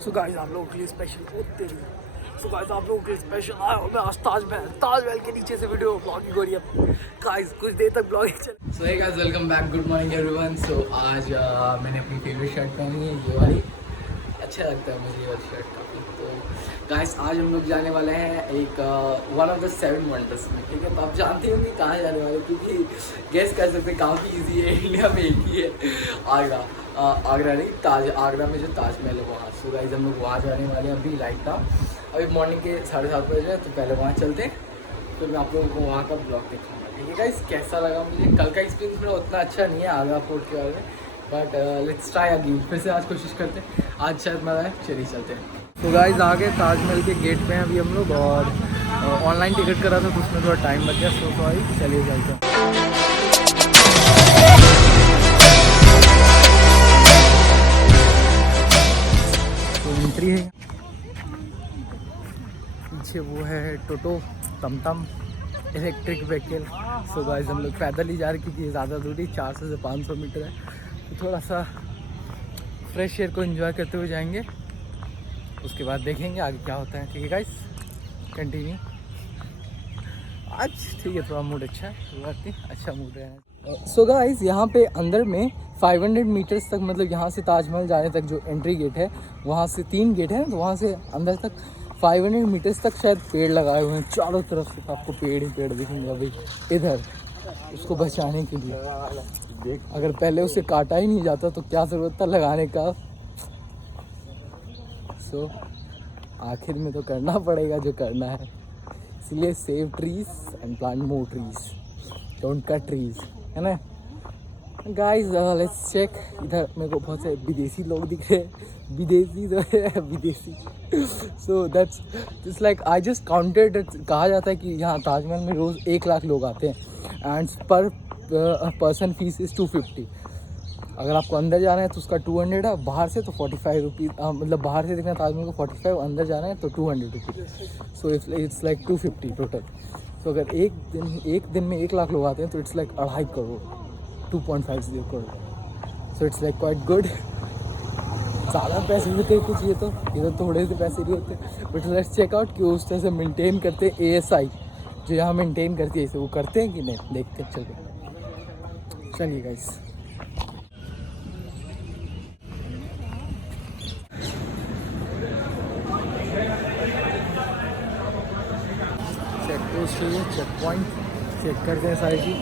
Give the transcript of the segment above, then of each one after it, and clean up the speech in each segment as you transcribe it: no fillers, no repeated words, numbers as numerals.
So guys आप लोगों के लिए स्पेशल सो गाइस आप लोगों के लिए स्पेशल आया हूँ मैं आज ताजमहल के नीचे से वीडियो ब्लॉगिंग हो रही है गाइस, कुछ देर तक ब्लॉगिंग चल। So hey guys, welcome back, good morning everyone. So आज मैंने अपनी फेवरेट शर्ट पहनी है, ये वाली। अच्छा लगता है मुझे ये वाली शर्ट काफ़ी। तो गाइस आज हम लोग जाने वाले हैं एक वन ऑफ द 7 वंडर्स में, ठीक है। तो आप जानते होंगे कहाँ जाने वाले, क्योंकि गेस कर सकते हैं, काफ़ी ईजी है। इंडिया में एक ही है, आगरा नहीं, आगरा में जो ताजमहल है वहाँ। सो गाइस हम लोग वहाँ जाने वाले हैं अभी राइट नाउ। अभी मॉर्निंग के 7:30 बजे है, तो पहले वहाँ चलते हैं, तो मैं आप लोगों को वहाँ का ब्लॉग दिखाऊंगा, ठीक है गाइस। कैसा लगा मुझे, कल का एक्सपीरियंस मेरा उतना अच्छा नहीं है आगरा फोर्ट के बारे में, बट लेट्स ट्राई अगेन, फिर से आज कोशिश करते हैं। आज शायद मैं चलिए चलते हैं। तो गाइस आ गए ताजमहल के गेट पे हैं अभी हम लोग, और ऑनलाइन टिकट करा था तो उसमें थोड़ा टाइम लग गया। सो सॉरी, चलिए चलते हैं। तो एंट्री है, पीछे वो है टोटो टमटम इलेक्ट्रिक व्हीकल। सो गाइस हम लोग पैदल ही जा रहे, क्योंकि ज़्यादा दूरी 400 से 500 मीटर है, तो थोड़ा सा फ्रेश एयर को एंजॉय करते हुए जाएंगे। उसके बाद देखेंगे आगे क्या होता है, ठीक है गाइस, कंटिन्यू। आज ठीक है, थोड़ा मूड अच्छा है, अच्छा मूड है। सो गाइस यहाँ पे अंदर में 500 मीटर्स तक, मतलब यहाँ से ताजमहल जाने तक जो एंट्री गेट है, वहाँ से 3 गेट है, तो वहाँ से अंदर तक 500 मीटर्स तक शायद पेड़ लगाए हुए हैं चारों तरफ से। आपको पेड़ ही पेड़ दिखेंगे अभी इधर, उसको बचाने के लिए। अगर पहले उसे काटा ही नहीं जाता तो क्या ज़रूरत था लगाने का। सो आखिर में तो करना पड़ेगा जो करना है, इसलिए save trees and plant more trees, don't cut trees, है ना गाइस। Let's check. इधर मेरे को बहुत से विदेशी लोग दिख रहे हैं, विदेशी। So that's like I just counted. कहा जाता है कि यहाँ ताजमहल में रोज़ 1 लाख लोग आते हैं, एंड पर पर्सन फीस इज़ 250। अगर आपको अंदर जाना है तो उसका 200 है, बाहर से तो 45 रुपीज़, मतलब बाहर से देखना ताजमहल को 45, अंदर जाना है तो 200 rupees. So it's like 250 total. So अगर एक दिन में 1 लाख लोग आते हैं तो it's like 2.5 crore, 2.50 crore. So it's like quite good. ज़्यादा पैसे होते हैं कुछ, ये तो थोड़े से पैसे नहीं होते। बट लेट्स चेक आउट कि उस तरह से मेंटेन करते हैं ASI जो यहाँ मेंटेन करती है, इसे वो करते हैं कि नहीं, देखते हैं। चलिए गाइस। चेक पॉइंट चेक करते हैं सारी चीज़।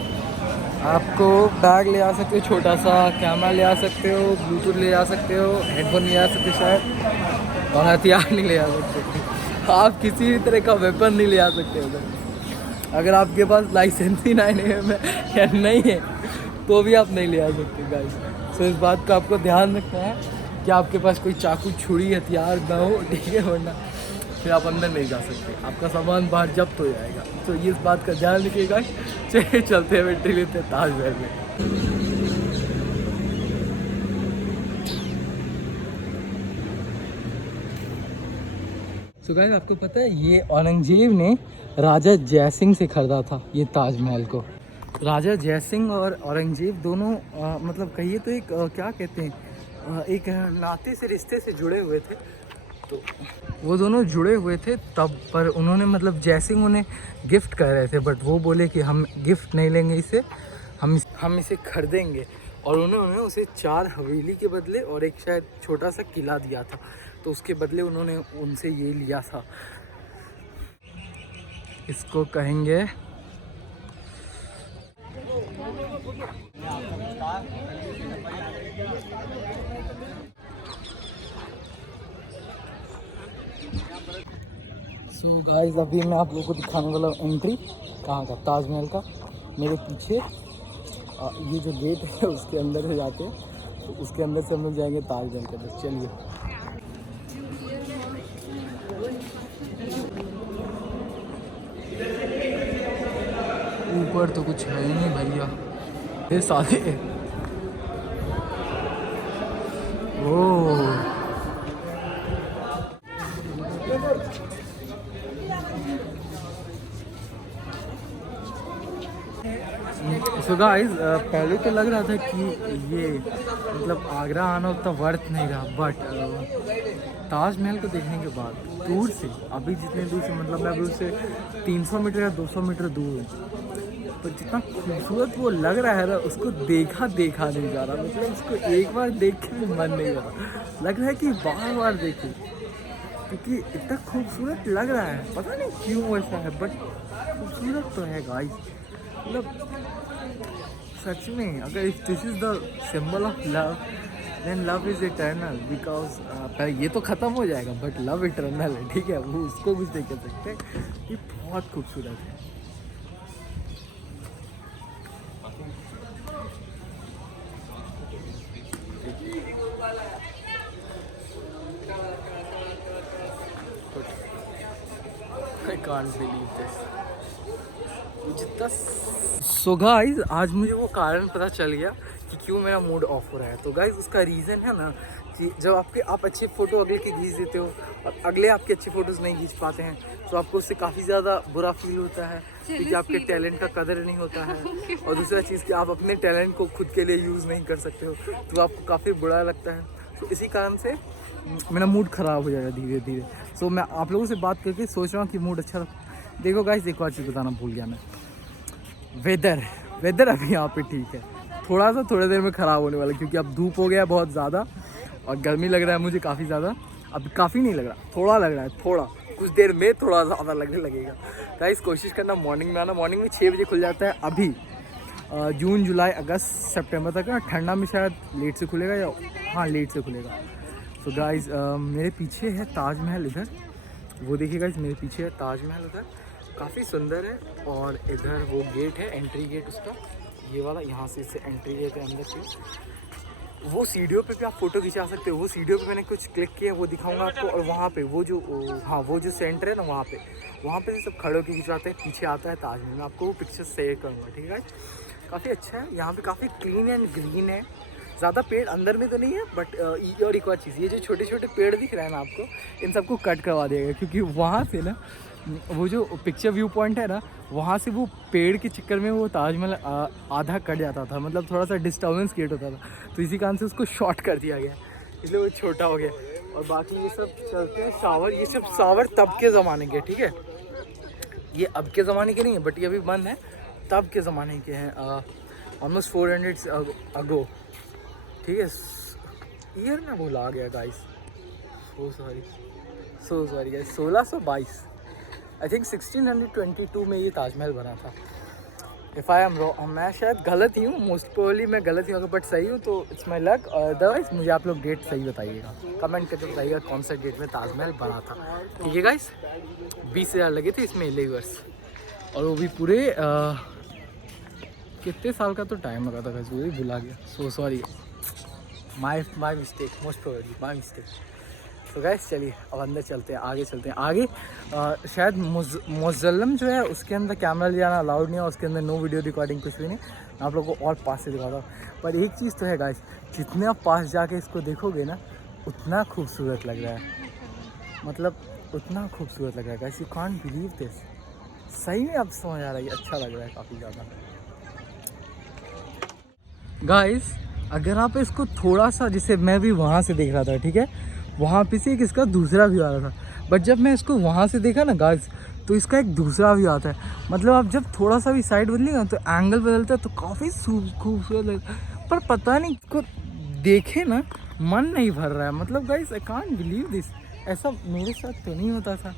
आपको बैग ले आ सकते हो, छोटा सा कैमरा ले आ सकते हो, ब्लूटूथ ले आ सकते हो, हेडफोन ले आ सकते हो शायद, और हथियार नहीं ले आ सकते। आप किसी भी तरह का वेपन नहीं ले आ सकते उधर। अगर आपके पास लाइसेंस ही नहीं है तो भी आप नहीं ले आ सकते गाइस। सो इस बात का आपको ध्यान रखना है कि आपके पास कोई चाकू छुरी हथियार ना हो, ठीक है, वरना फिर आप अंदर नहीं जा सकते, आपका सामान बाहर जब्त हो जाएगा। तो ये इस बात का ध्यान रखिएगा। चलिए चलते हैं, एंट्री लेते हैं ताजमहल में। सो गाइस आपको पता है, ये औरंगजेब ने राजा जयसिंह से खरीदा था ये ताजमहल को। राजा जयसिंह और औरंगजेब दोनों मतलब कहिए तो एक क्या कहते हैं, एक नाते से, रिश्ते से जुड़े हुए थे। तो वो दोनों जुड़े हुए थे तब, पर उन्होंने मतलब जयसिंह उन्हें गिफ्ट कर रहे थे, बट वो बोले कि हम गिफ्ट नहीं लेंगे इसे, हम इसे खरीदेंगे। और उन्होंने उसे 4 हवेली के बदले और एक शायद छोटा सा किला दिया था, तो उसके बदले उन्होंने उनसे ये लिया था। इसको कहेंगे सो गाइस अभी मैं आप लोगों को दिखाने वाला हूँ एंट्री कहाँ का, ताजमहल का। मेरे पीछे ये जो गेट है उसके अंदर से जाते हैं, तो उसके अंदर से हम लोग जाएंगे ताजमहल के अंदर। चलिए। ऊपर तो कुछ है ही नहीं भैया, ये सारे ओह। सो गाइस पहले तो लग रहा था कि ये मतलब आगरा आना उतना वर्थ नहीं रहा, बट ताजमहल को देखने के बाद दूर से, अभी जितने दूर से, मतलब मैं अभी उससे 300 मीटर या 200 मीटर दूर हूँ, पर जितना खूबसूरत वो लग रहा है ना, उसको देखा नहीं जा रहा। मतलब उसको एक बार देख के भी मन नहीं कर रहा, लग रहा है कि बार बार देखें, क्योंकि इतना खूबसूरत लग रहा है। पता नहीं क्यों ऐसा है, बट खूबसूरत तो है गाइस। मतलब सच में, अगर if this is the symbol of love, then love is eternal, because ये तो ख़त्म हो जाएगा, बट लव इटर्नल है, ठीक है। वो उसको कुछ नहीं कर सकते। ये बहुत खूबसूरत है। I can't believe this. जितना सो गाइस, आज मुझे वो कारण पता चल गया कि क्यों मेरा मूड ऑफ हो रहा है। तो गाइस उसका रीज़न है ना कि जब आप अच्छे फ़ोटो अगले के खींच देते हो और अगले आपके अच्छे फ़ोटोज़ नहीं खींच पाते हैं, तो आपको उससे काफ़ी ज़्यादा बुरा फील होता है, क्योंकि आपके टैलेंट का कदर नहीं होता है। और दूसरा चीज़ कि आप अपने टैलेंट को खुद के लिए यूज़ नहीं कर सकते हो, तो आपको काफ़ी बुरा लगता है। तो इसी कारण से मेरा मूड ख़राब हो जाएगा धीरे धीरे। सो मैं आप लोगों से बात करके सोच रहा हूँ कि मूड अच्छा। देखो गाइस, एक और चीज़ बताना भूल गया मैं। वेदर अभी यहाँ पे ठीक है, थोड़ी देर में ख़राब होने वाला है, क्योंकि अब धूप हो गया है बहुत ज़्यादा और गर्मी लग रहा है मुझे काफ़ी ज़्यादा। अब काफ़ी नहीं लग रहा, थोड़ा लग रहा है, थोड़ा कुछ देर में थोड़ा ज़्यादा लगने लगेगा। गाइस कोशिश करना मॉर्निंग में आना। मॉर्निंग में 6 बजे खुल जाता है अभी। जून, जुलाई, अगस्त, सितंबर तक ना। ठंडा में शायद लेट से खुलेगा, या हाँ लेट से खुलेगा। तो गाइस मेरे पीछे है ताजमहल, इधर वो देखिए गाइस, मेरे पीछे है ताजमहल, उधर काफ़ी सुंदर है। और इधर वो गेट है, एंट्री गेट उसका, ये वाला, यहाँ से इससे एंट्री गेट है अंदर से। वो सीढ़ियों पे भी आप फ़ोटो खिंचा सकते हो। वो सीढ़ियों पे मैंने कुछ क्लिक किया, वो दिखाऊंगा आपको। और वहाँ पे वो जो सेंटर है ना, वहाँ पे सब खड़े होकर खिंचवाते हैं। पीछे आता है ताजमहल, मैं आपको वो पिक्चर शेयर करूँगा, ठीक है। काफ़ी अच्छा है, यहाँ पे काफ़ी क्लीन एंड ग्रीन है। ज़्यादा पेड़ अंदर में तो नहीं है, बट और एक और चीज़, ये जो छोटे छोटे पेड़ दिख रहे हैं ना आपको, इन सबको कट करवा दिया गया, क्योंकि वहाँ से ना वो जो पिक्चर व्यू पॉइंट है ना, वहाँ से वो पेड़ के चक्कर में वो ताजमहल आधा कट जाता था, मतलब थोड़ा सा डिस्टर्बेंस क्रिएट होता था। तो इसी कारण से उसको शॉर्ट कर दिया गया, इसलिए वो छोटा हो गया। और बाकी ये सब चलते हैं शावर, ये सब शावर तब के ज़माने के, ठीक है। ये अब के ज़माने के नहीं है, बट ये अभी बंद है, तब के ज़माने के हैं, ऑलमोस्ट 400 अगो, ठीक है। ईयर में भूला गया guys, so sorry guys. 1622 I think 1622 में ये ताजमहल बना था। इफ़ आई एम रॉन्ग, मैं शायद गलत ही हूँ, मोस्ट प्रोबेबली मैं गलत ही हूँ, बट सही हूँ तो इट्स माई लक। अदरवाइज मुझे आप लोग डेट सही बताइएगा, कमेंट करके बताइएगा कौन सा डेट में ताजमहल बना था, ठीक है गाइस। 20,000 लगे थे इसमें लेबर्स, और वो भी पूरे कितने साल का तो टाइम लगा था गाइस, वो भी भुला गया। So sorry, my mistake, most probably my mistake. तो गैस चलिए अब अंदर चलते हैं, आगे चलते हैं। आगे शायद मुज़ल्लम जो है उसके अंदर कैमरा ले जाना अलाउड नहीं है, उसके अंदर नो वीडियो रिकॉर्डिंग कुछ भी नहीं। मैं आप लोगों को और पास से दिखाता हूँ। पर एक चीज़ तो है गाइस, जितने आप पास जाके इसको देखोगे ना, उतना खूबसूरत लग रहा है, मतलब उतना खूबसूरत लग रहा है guys, you can't believe this. सही में अब समझ आ रहा है, अच्छा लग रहा है काफ़ी ज़्यादा। गाइस अगर आप इसको थोड़ा सा, जैसे मैं भी वहाँ से देख रहा था, ठीक है, वहाँ पे से एक इसका दूसरा व्यू आ रहा था, बट जब मैं इसको वहाँ से देखा ना गाइस, तो इसका एक दूसरा व्यू आता है। मतलब आप जब थोड़ा सा भी साइड बदलेगा तो एंगल बदलता है, तो काफ़ी खूबसूरत लगता है। पर पता नहीं को देखे ना मन नहीं भर रहा है। मतलब guys I can't believe this, ऐसा मेरे साथ तो नहीं होता था।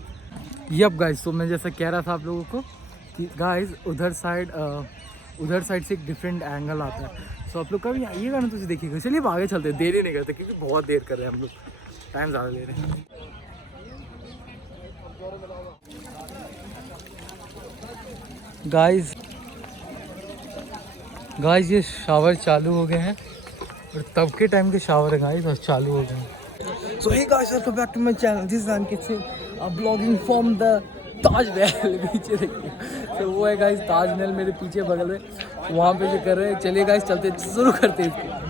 यप गाइस, तो मैं जैसा कह रहा था आप लोगों को कि गाइस उधर साइड से एक डिफरेंट एंगल आता है। सो आप लोग कभी आइएगा ना तो देखिएगा। चलिए अब आगे चलते हैं, देर ही नहीं करते, क्योंकि बहुत देर कर रहे हैं हम लोग, टाइम ज़्यादा ले रहे हैं। गाइस ये शावर चालू हो गए हैं, और तब के टाइम के शावर है गाइस, और चालू हो गए हैं। So hey guys, welcome back to my channel, this is Ankit Singh, blogging from the Taj Mahal. पीछे देखिए, तो वो है गाइस ताजमहल मेरे पीछे बगल में, वहाँ पे जो कर रहे हैं। चलिए गाइस चलते, शुरू करते हैं इसको।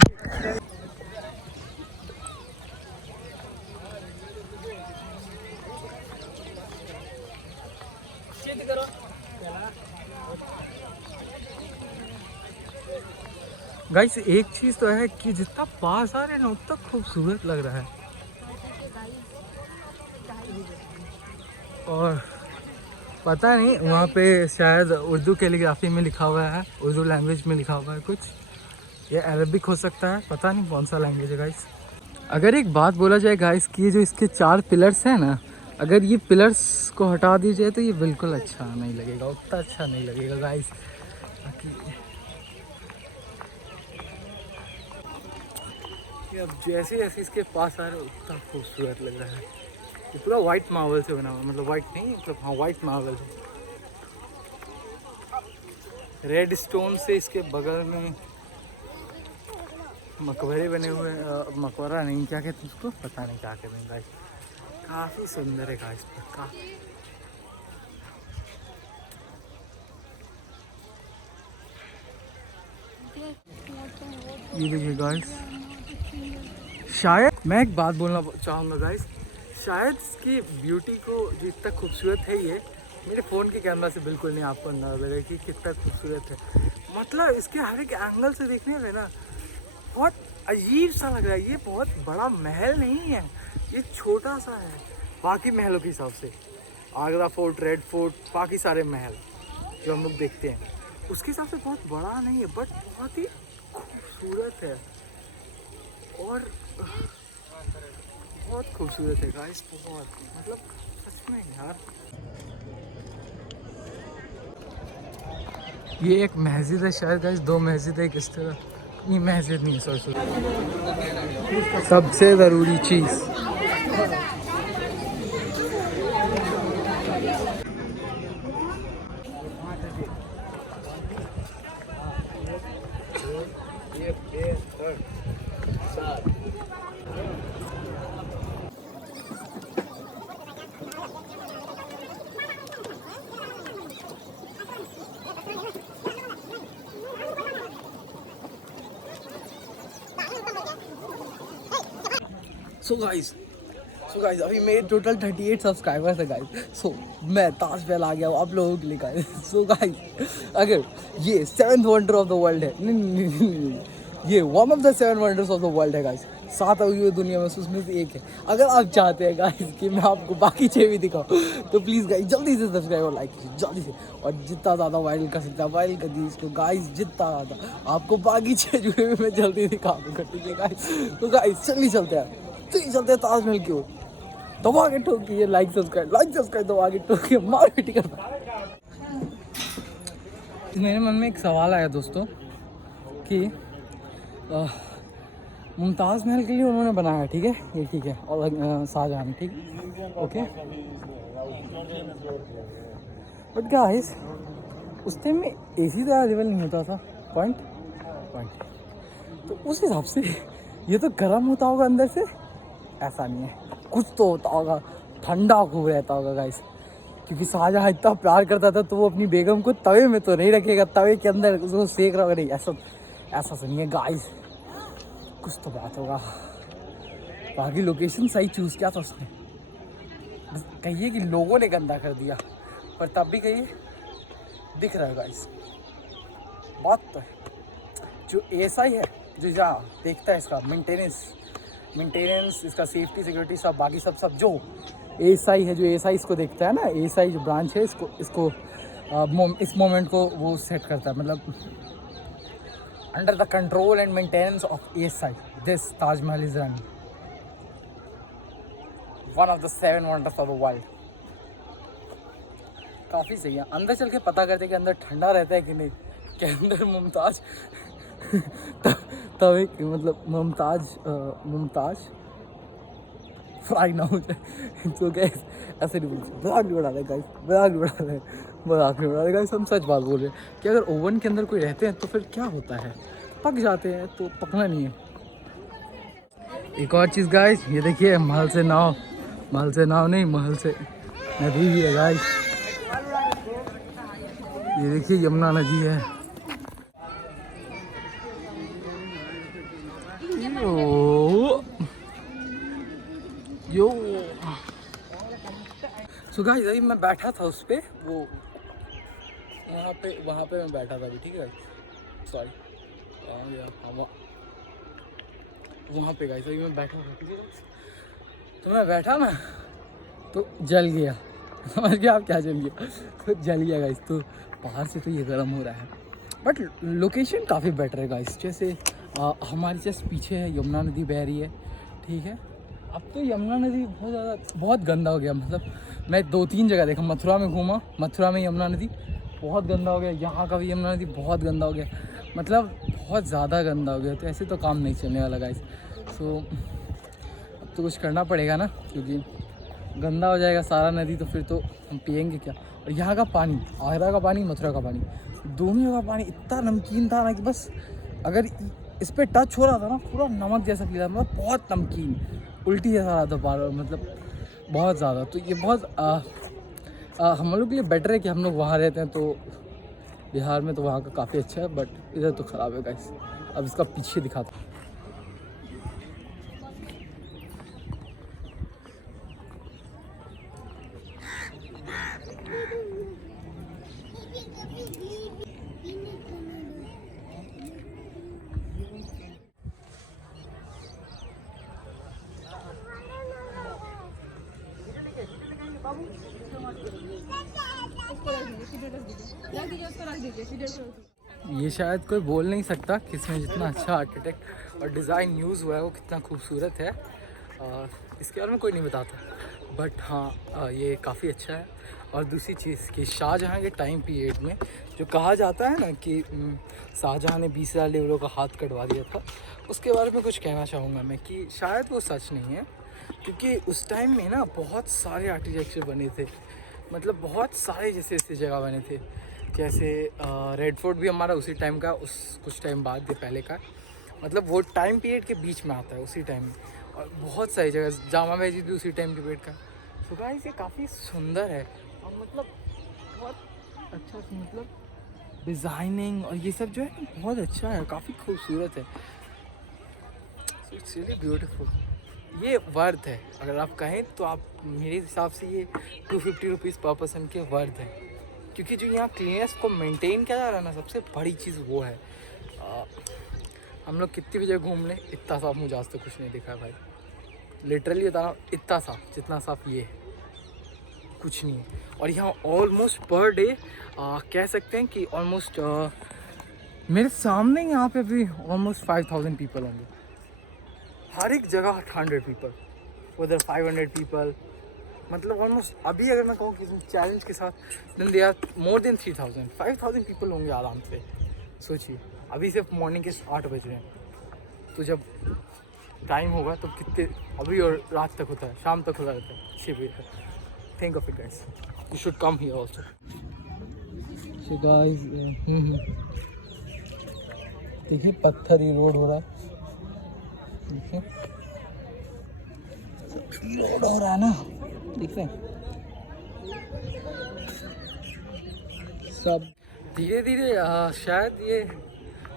गाइस एक चीज़ तो है कि जितना पास आ रहे हैं ना, उतना खूबसूरत लग रहा है। और पता नहीं वहाँ पे शायद उर्दू कैलीग्राफी में लिखा हुआ है, उर्दू लैंग्वेज में लिखा हुआ है कुछ, ये अरबिक हो सकता है, पता नहीं कौन सा लैंग्वेज है गाइस। अगर एक बात बोला जाए गाइस कि ये जो इसके 4 पिलर्स हैं ना, अगर ये पिलर्स को हटा दी जाए तो ये बिल्कुल अच्छा नहीं लगेगा, उतना अच्छा नहीं लगेगा गाइस। बाकी ये अब जैसे जैसे इसके पास आ रहे उतना खूबसूरत लग रहा है। ये पूरा वाइट मार्बल से बना हुआ, मतलब वाइट नहीं, मतलब हाँ वाइट मार्बल है। रेड स्टोन से इसके बगल में मकबरे बने हुए, मकबरा नहीं क्या कहते हैं उसको, पता नहीं क्या कहते हैं गाइस। काफ़ी सुंदर है गाइस, काफ़ी। ये देखिए गाइस, शायद मैं एक बात बोलना चाहूँगा गाइस, शायद इसकी ब्यूटी को जो इतना खूबसूरत है ये मेरे फ़ोन के कैमरा से बिल्कुल नहीं आपको अंदाज़ा लगे कि कितना खूबसूरत है। मतलब इसके हर एक एंगल से देखने में ना बहुत अजीब सा लग रहा है। ये बहुत बड़ा महल नहीं है, ये छोटा सा है बाकी महलों के हिसाब से। आगरा फोर्ट, रेड फोर्ट, बाकी सारे महल जो हम लोग देखते हैं उसके हिसाब से बहुत बड़ा नहीं है, बट बहुत ही खूबसूरत है और बहुत खूबसूरत है गाइस, बहुत, मतलब सच में यार। ये एक मस्जिद है शायद गाइस, 2 मस्जिद है एक इस तरह, नहीं मस्जिद नहीं है, सॉरी। सबसे ज़रूरी चीज़ सो गाइस अभी मेरे टोटल 38 सब्सक्राइबर्स है गाइस। सो मैं ताजमहल आ गया हूँ आप लोगों के लिए गाइस। सो गाइस अगर ये 7th wonder of the world है, नहीं, ये one of the 7 wonders of the world है गाइस, 7 हुई हुई दुनिया में उसमें से एक है। अगर आप चाहते हैं गाइस कि मैं आपको बाकी 6 भी दिखाऊँ तो प्लीज़ गाइस जल्दी से सब्सक्राइब और लाइक कीजिए जल्दी से, और जितना ज़्यादा वायरल कर सकता है वायरल कर दीजिए इसको गाइस, जितना ज़्यादा आपको बाकी 6 जो है मैं जल्दी दिखा दूँगा, ठीक है गाइस। तो गाइस चलिए चलते हैं ताजमहल की ओर। दबा के ठोकिए लाइक सब्सक्राइब दबा के ठोकिए, मार पीटी करना। मेरे मन में एक सवाल आया दोस्तों कि मुमताज़ महल के लिए उन्होंने बनाया, ठीक है, ये ठीक है, और शाहजहां, ठीक, ओके, बट गाइस उस टाइम में एसी तो अवेलेबल नहीं होता था, पॉइंट, तो उस हिसाब से ये तो गर्म होता होगा अंदर से, ऐसा नहीं है, कुछ तो होता होगा, ठंडा खूब रहता होगा गाइस, क्योंकि शाहजहां इतना प्यार करता था तो वो अपनी बेगम को तवे में तो नहीं रखेगा, तवे के अंदर उसको सेक रहा होगा, नहीं, ऐसा तो नहीं है गाइस, कुछ तो बात होगा। बाकी लोकेशन सही चूज़ किया था उसने, बस कहिए कि लोगों ने गंदा कर दिया, पर तब भी कहिए दिख रहा है गाइस, बात तो है। जो एएसआई है जो देखता है इसका मेंटेनेंस, इसका सेफ्टी सिक्योरिटी सब बाकी सब जो एएसआई है, जो एएसआई इसको देखता है ना, एएसआई जो ब्रांच है इसको इस मोमेंट को वो सेट करता है, मतलब under the control and maintenance of ASI this Taj Mahal is run, one of the 7 wonders of the world. काफ़ी सही है, अंदर चल के पता करते कि अंदर ठंडा रहता है कि नहीं, के अंदर मुमताज़ तवे मतलब मुमताज़ फ्राई ना हो जाए। तो गैस ऐसे नहीं बोलते, मजाक नहीं उड़ा रहे गाइस, मजाक नहीं उड़ा रहे गाइस, हम सच बात बोल रहे हैं कि अगर ओवन के अंदर कोई रहते हैं तो फिर क्या होता है, पक जाते हैं, तो पकना नहीं है। एक और चीज़ गाइस, ये देखिए महल से नाव नहीं, महल से नदी भी है गाइस, ये देखिए यमुना नदी है। यो सो गाइस अभी मैं बैठा था उस पे, वो वहाँ पे मैं बैठा था अभी, ठीक है, सॉरी वहाँ पे गाइस अभी मैं बैठा था, ठीक है, तो मैं बैठा ना तो जल गया, समझ गया आप क्या जल गया? तो जल गया गाइस। तो बाहर से तो ये गर्म हो रहा है, बट लोकेशन काफ़ी बेटर है गाइस। जैसे हमारे जस्ट पीछे है यमुना नदी बह रही है, ठीक है। अब तो यमुना नदी बहुत गंदा हो गया। मतलब मैं 2-3 जगह देखा, मथुरा में घूमा, मथुरा में यमुना नदी बहुत गंदा हो गया, यहाँ का भी यमुना नदी बहुत गंदा हो गया, मतलब बहुत ज़्यादा गंदा हो गया। तो ऐसे तो काम नहीं चलने वाला गाइस। सो अब तो कुछ करना पड़ेगा ना, क्योंकि गंदा हो जाएगा सारा नदी, तो फिर तो हम पियेंगे क्या। और यहाँ का पानी, आगरा का पानी, मथुरा का पानी, दोनों का पानी इतना नमकीन था ना कि बस अगर इस पर टच हो रहा था ना, पूरा नमक जैसा फील था, मतलब बहुत नमकीन, उल्टी जैसा रहा था बार बार, मतलब बहुत ज़्यादा। तो ये बहुत हम लोग के लिए बेटर है कि हम लोग वहाँ रहते हैं, तो बिहार में तो वहाँ का काफ़ी अच्छा है, बट इधर तो ख़राब है गाइस। अब इसका पीछे दिखाता हूँ। ये शायद कोई बोल नहीं सकता कि इसमें जितना अच्छा आर्किटेक्ट और डिज़ाइन यूज़ हुआ है वो कितना खूबसूरत है। इसके बारे में कोई नहीं बताता, बट हाँ ये काफ़ी अच्छा है। और दूसरी चीज़ कि शाहजहाँ के टाइम पीरियड में जो कहा जाता है ना कि शाहजहाँ ने 20,000 लेबरों का हाथ कटवा दिया था, उसके बारे में कुछ कहना चाहूँगा मैं कि शायद वो सच नहीं है, क्योंकि उस टाइम में ना बहुत सारे आर्किटेक्चर बने थे, मतलब बहुत सारे जैसे ऐसे जगह बने थे। जैसे रेड फोर्ट भी हमारा उसी टाइम का, उस कुछ टाइम बाद ये पहले का, मतलब वो टाइम पीरियड के बीच में आता है उसी टाइम में। और बहुत सारी जगह, जामा मस्जिद भी उसी टाइम के पीरियड का। तो गाइस ये काफ़ी सुंदर है, और मतलब बहुत अच्छा, मतलब डिज़ाइनिंग और ये सब जो है बहुत अच्छा है, काफ़ी खूबसूरत है। It's really beautiful. ये वर्थ है, अगर आप कहें तो आप, मेरे हिसाब से ये 250 रुपीज़ पर पर्सन के वर्थ है, क्योंकि जो यहाँ क्लीननेस को मेंटेन किया जा रहा है ना, सबसे बड़ी चीज़ वो है। हम लोग कितनी भी जगह घूम लें, इतना साफ मुझे आज तक कुछ नहीं दिखा है भाई, लिटरली बता रहा हूँ, इतना साफ जितना साफ ये है कुछ नहीं है। और यहाँ ऑलमोस्ट पर डे कह सकते हैं कि ऑलमोस्ट मेरे सामने यहाँ पे भी ऑलमोस्ट 5,000 पीपल होंगे, हर एक जगह 100 पीपल, उधर 500 पीपल, मतलब ऑलमोस्ट अभी अगर मैं कहूँ कि चैलेंज के साथ then they are more than 3,000 5,000 people होंगे आराम से। सोचिए अभी सिर्फ मॉर्निंग के 8 बज रहे हैं, तो जब टाइम होगा तो कितने, अभी और रात तक होता है, शाम तक खुला रहता है 6 बजे तक। Think of it guys, you should come here also. So guys देखिए पत्थर ही रोड हो रहा है, देखिए रोड हो रहा है ना, देख रहे हैं सब धीरे धीरे। शायद ये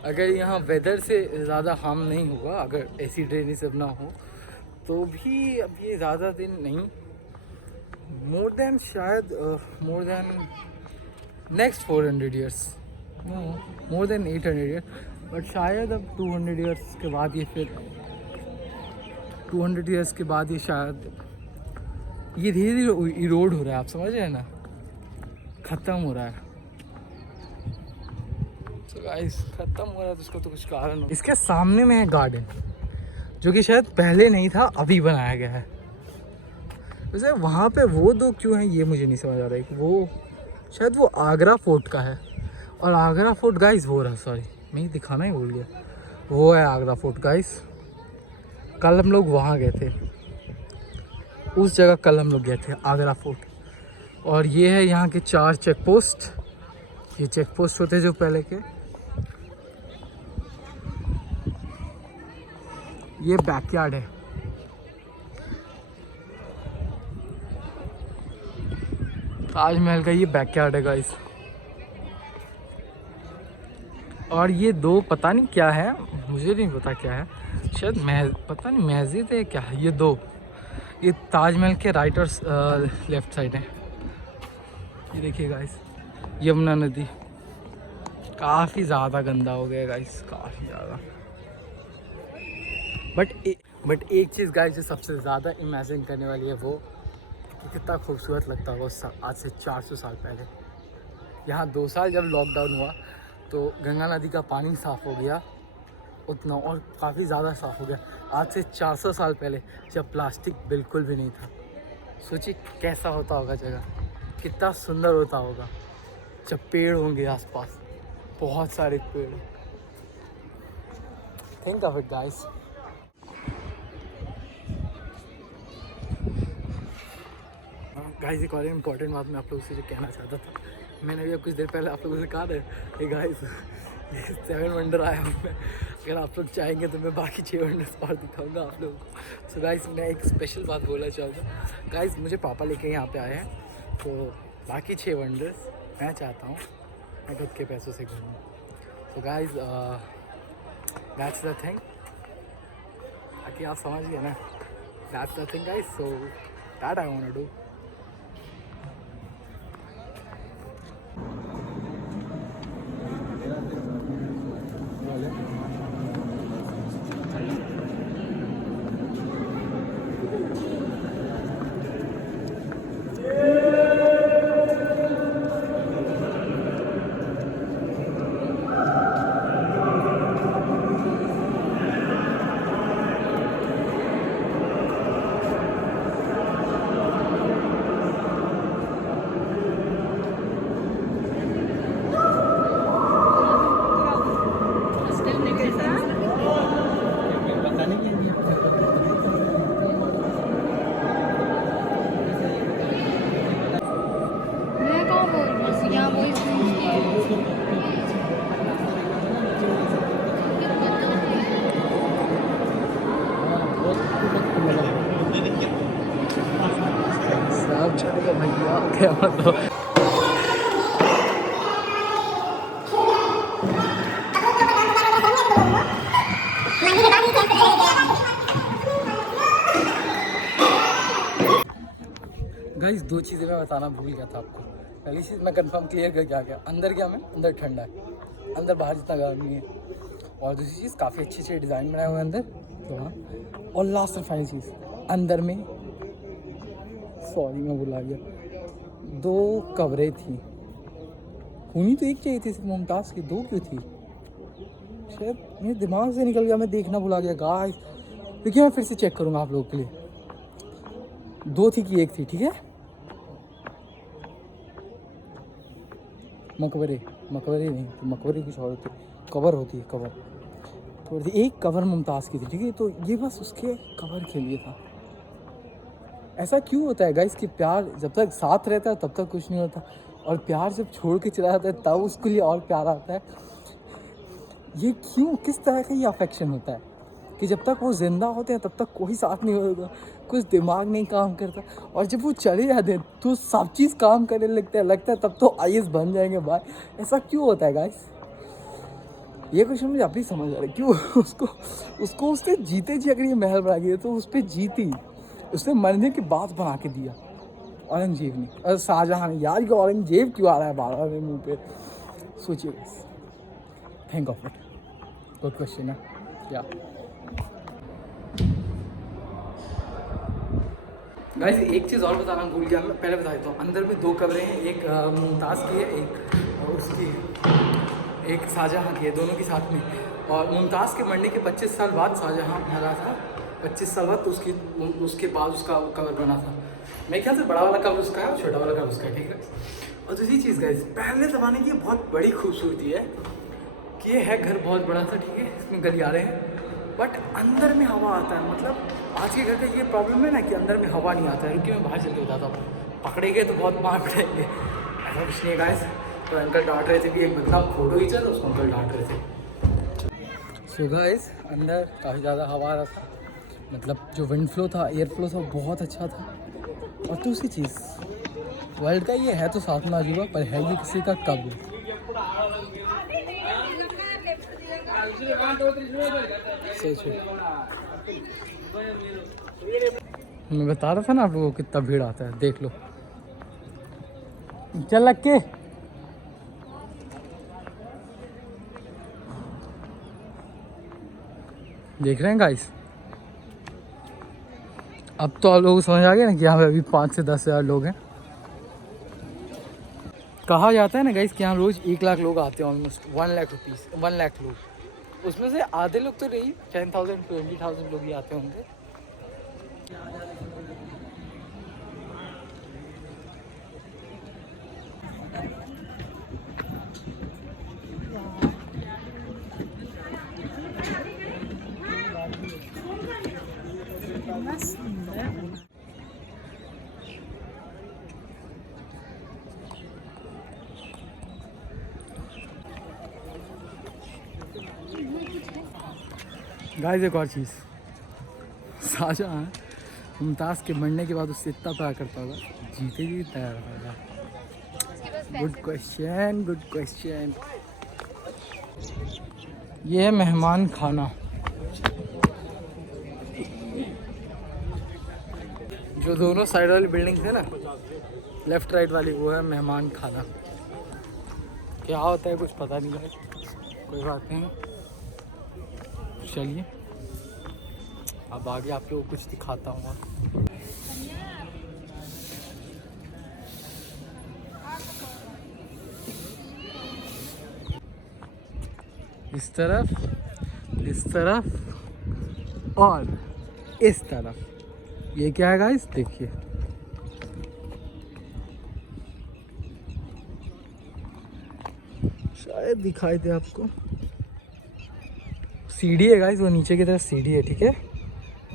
अगर यहाँ वेदर से ज़्यादा हार्म नहीं होगा, अगर ऐसी ड्रेनेज सब ना हो तो भी अब ये ज़्यादा दिन नहीं, मोर देन शायद more than next 400 years, more than 800 years, but शायद अब 200 ईयर्स के बाद ये फिर 200 ईयर्स के बाद ये शायद ये धीरे धीरे इरोड हो रहा है, आप समझ रहे हैं ना, ख़त्म हो रहा है। तो गाइस ख़त्म हो रहा है तो उसको तो कुछ कारण हो। इसके सामने में है गार्डन, जो कि शायद पहले नहीं था, अभी बनाया गया है। वैसे वहाँ पे वो दो क्यों हैं ये मुझे नहीं समझ आ रहा है। वो शायद वो आगरा फोर्ट का है, और आगरा फोर्ट गाइस वो रहा, सॉरी मैं दिखाना ही भूल गया, वो है आगरा फोर्ट गाइस। कल हम लोग वहाँ गए थे, उस जगह कल हम लोग गए थे, आगरा फोर्ट। और ये है यहाँ के 4 चेक पोस्ट, ये चेक पोस्ट होते जो पहले के। ये बैकयार्ड है, ताजमहल का ये बैकयार्ड है गाइस। और ये दो पता नहीं क्या है, मुझे नहीं पता क्या है, शायद पता नहीं मस्जिद है क्या है। ये दो, ये ताजमहल के राइट और लेफ्ट साइड है। ये देखिए गाइस यमुना नदी काफ़ी ज़्यादा गंदा हो गया गाइस, काफ़ी ज़्यादा। बट एक चीज़ गाइस जो सबसे ज़्यादा इमेजिन करने वाली है वो कि कितना खूबसूरत लगता होगा उस आज से 400 साल पहले। यहाँ 2 साल जब लॉकडाउन हुआ तो गंगा नदी का पानी साफ़ हो गया उतना, और काफ़ी ज़्यादा साफ़ हो गया। आज से 400 साल पहले जब प्लास्टिक बिल्कुल भी नहीं था, सोचिए कैसा होता होगा जगह, कितना सुंदर होता होगा जब पेड़ होंगे आसपास, बहुत सारे पेड़। Think of it guys. Guys एक और इम्पॉर्टेंट बात मैं आप लोगों से जो कहना चाहता था, मैंने अभी कुछ देर पहले आप लोगों से कहा था कि गाइस 7 वंडर आया हूँ मैं। अगर आप लोग चाहेंगे तो मैं बाकी 6 वंडर्स और दिखाऊंगा आप लोगों को। सो गाइस मैं एक स्पेशल बात बोलना चाहूँगा। गाइस मुझे पापा लेके यहाँ पे आए हैं, तो बाकी 6 वंडर्स मैं चाहता हूँ मैं खुद के पैसों से घूमूँ। तो गाइस दैट्स द थिंग, बाकी आप समझ गए ना, that's the thing guys. So that I want to do. सब चलेगा भैया, क्या मतलब। गाइस 2 चीज़ें मैं बताना भूल गया था आपको। पहली चीज़ मैं कंफर्म क्लियर करके आ गया, अंदर क्या मैं अंदर ठंडा है, अंदर बाहर जितना गर्म नहीं है। और दूसरी चीज़ काफ़ी अच्छे डिज़ाइन बनाए हुए हैं अंदर, तो हाँ। और लास्ट एंड फाइनल चीज़, अंदर में सॉरी मैं भुला गया, 2 कवरें थी, होनी तो एक चाहिए थी सिर्फ मुमताज़ की, 2 क्यों थी? शायद मेरे दिमाग से निकल गया, मैं देखना भुला गया गाइस, क्योंकि मैं फिर से चेक करूँगा आप लोगों के लिए। 2 थी कि 1 थी? ठीक है, मकबरे नहीं, तो मकबरे कुछ और होती, कवर होती है, कवर तो एक कवर मुमताज़ की थी, ठीक है। तो ये बस उसके कवर के लिए था। ऐसा क्यों होता है गाइस कि प्यार जब तक साथ रहता है तब तक कुछ नहीं होता, और प्यार जब छोड़ के चला जाता है तब उसके लिए और प्यार आता है। ये क्यों, किस तरह का ये अफेक्शन होता है कि जब तक वो ज़िंदा होते हैं तब तक कोई साथ नहीं होता, कुछ दिमाग नहीं काम करता, और जब वो चले जाते हैं तो सब चीज़ काम करने लगता है तब तो आईएएस बन जाएंगे भाई। ऐसा क्यों होता है गाइस? ये क्वेश्चन मुझे अभी समझ आ रहा है, क्यों उसको उसने जीते जी अगर ये महल बना दिया तो उस पर जीती, उसने मरने के बाद बना के दिया औरंगजेब ने, और शाहजहाँ ने। यार ये औरंगजेब क्यों आ रहा है बार बार मेरे मुँह पे? सोचिए बस, think of it, good question है क्या गाइस। एक चीज़ और बताना भूल गया, मैं पहले बता देता हूँ। अंदर में 2 कमरे हैं, एक मुमताज़ की है, एक उसकी, एक शाहजहाँ की है, दोनों की साथ में। और मुमताज़ के मरने के 25 साल बाद शाहजहाँ मरा था, 25 साल बाद, तो उसके बाद उसका कवर बना था। मेरे ख्याल से बड़ा वाला कवर उसका है और छोटा वाला कवर उसका है, ठीक है। और दूसरी चीज़ गाइस, पहले ज़माने की बहुत बड़ी खूबसूरती है कि ये है घर बहुत बड़ा सा, ठीक है, इसमें गलियारे हैं, बट अंदर में हवा आता है। मतलब आज के घर का ये प्रॉब्लम है ना कि अंदर में हवा नहीं आता है। रुकिए मैं बाहर चल के बताता हूँ, पकड़े गए तो बहुत मार पड़ेंगे, ऐसा कुछ नहीं है गाइस। तो अंकल डांट रहे थे कि एक बदनाम फोटो ही चल, उसको अंकल डांट रहे थे। सो गाइस अंदर काफ़ी ज़्यादा हवा आ रहा था, मतलब जो विंड फ्लो था, एयर फ्लो था, बहुत अच्छा था। और दूसरी चीज़, वर्ल्ड का ये है तो सातवां अजूबा, पर है ये किसी का कब्र। मैं बता रहा था ना आप लोगों को कितना भीड़ आता है, देख लो। चल लग के देख रहे हैं गाइस, अब तो आप लोगों को समझ आ गया ना कि यहाँ पे अभी 5 से 10 हज़ार लोग हैं। कहा जाता है ना गाइस कि यहाँ रोज़ 1 लाख लोग आते हैं, ऑलमोस्ट 1 लाख रुपीज़, 1 लाख लोग। उसमें से आधे लोग तो नहीं, 10,000 20,000 लोग ही आते होंगे। गाइस एक और चीज़, शाहजहां मुमताज़ के मरने के बाद उससे इतना प्यार करता होगा, जीते जी तैयार होगा। Good question, good question. ये है मेहमान खाना। जो दोनों साइड वाली बिल्डिंग है ना, लेफ्ट राइट वाली, वो है मेहमान खाना। क्या होता है कुछ पता नहीं है, कोई बात नहीं। चलिए अब आगे आप लोगों को कुछ दिखाता हूँ। इस तरफ और इस तरफ। ये क्या है गाइस, देखिए। शायद दिखाई दे आपको, सीढ़ी है गाइस, वो नीचे की तरफ सीढ़ी है, ठीक है,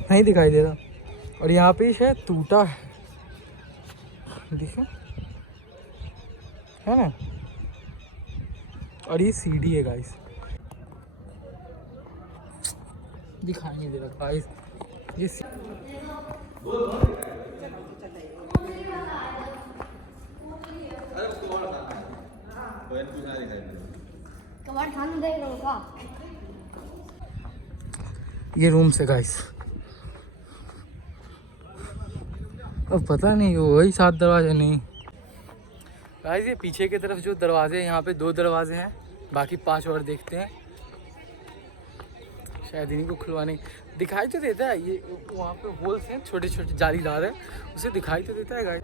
नहीं दिखाई दे रहा। और यहाँ पे शायद टूटा है, देखो, है ना। और ये सीढ़ी है गाइस, दिखाई नहीं दे रहा गाइस। ये ये रूम से गाइस, अब पता नहीं वही 7 दरवाजे नहीं गाइस। ये पीछे की तरफ जो दरवाजे हैं, यहाँ पे 2 दरवाजे हैं, बाकी 5 और देखते हैं। शायद इन्हीं को खुलवाने, दिखाई तो देता है। ये वहाँ पे होल्स हैं, छोटे छोटे जालीदार है, उसे दिखाई तो देता है गाइस।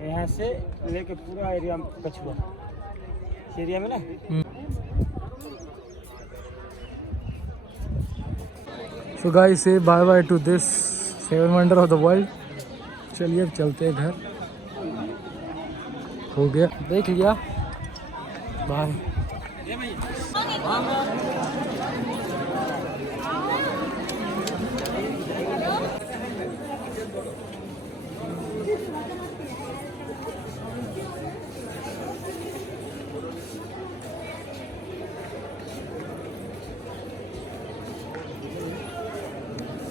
यहाँ से लेके पूरा एरिया कछुआ एरिया में ना। सो गाइस से bye bye to this 7 wonder of the world. चलिए अब चलते हैं घर, हो गया, देख लिया, बाय।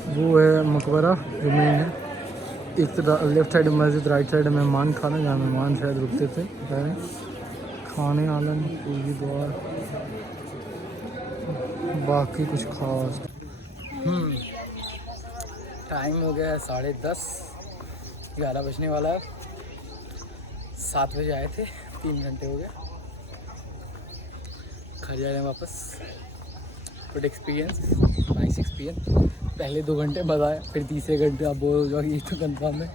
वो है मकबरा जो मेन है। एक तो लेफ्ट साइड मस्जिद, राइट साइड मेहमान खाना, जहाँ मेहमान शायद रुकते थे खाने आलन, पूरी द्वार, बाकी कुछ खास। टाइम हो गया है 10:30, 11 बजने वाला है। 7 बजे आए थे, 3 घंटे हो गए, घर जा रहे हैं वापस। Good experience, nice experience. पहले 2 घंटे मज़ा आया, फिर तीसरे घंटे आप बोर हो जाओगे, ये तो कंफर्म है।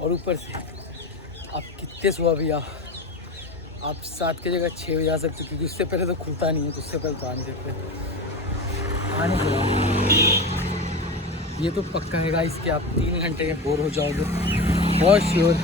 और ऊपर से आप कितने सुबह भी आप 7 की जगह 6 बजे आ सकते हो, क्योंकि उससे पहले तो खुलता नहीं है, तो उससे पहले तो आ नहीं सकते। आने के बाद ये तो पक्का है गाइस कि आप 3 घंटे में बोर हो जाओगे, फॉर श्योर।